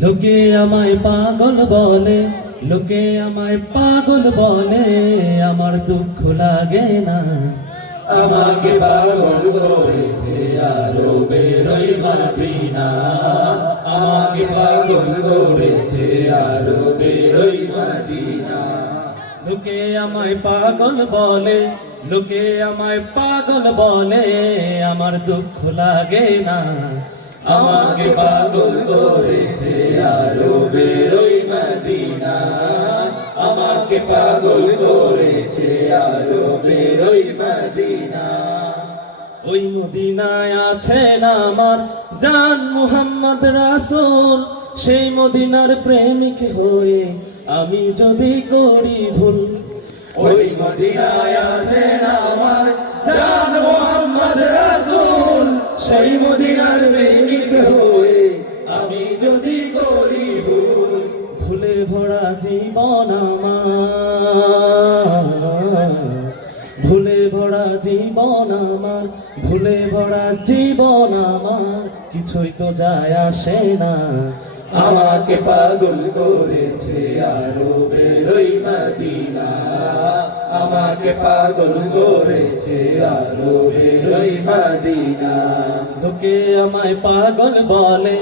লোকে আমায় পাগল বলে লোকে আমায় পাগল বলে আমার দুঃখ লাগে না। আমাকে পাগল করেছে আরও বেরোই মাদিনা। আমাকে পাগল করেছে আরও বেরোই মাদিনা। লোকে আমায় পাগল বলে লোকে আমায় পাগল বলে, আমার দুঃখ লাগে না। আমাকে পাগল করেছে আরও বেরোই মদিনা। আমাকে পাগল করেছে আরও বেরোই মদিনা। ওই মদিনায় আছেন আমার জান মুহাম্মদ রাসুল। সেই মদিনার প্রেমিক হয়ে আমি যদি করি ভুল, ওই মদিনায় ভরা জীবন ভুলে ভরা জীবন আমার, ভুলে ভরা জীবন আমার। কিছুই তো যায় আসে না। আমাকে পাগল করেছে আরও বেরোই মদিনা। আমাকে পাগল করেছে আরও বেরোই মদিনা। লোকে আমায় পাগল বলে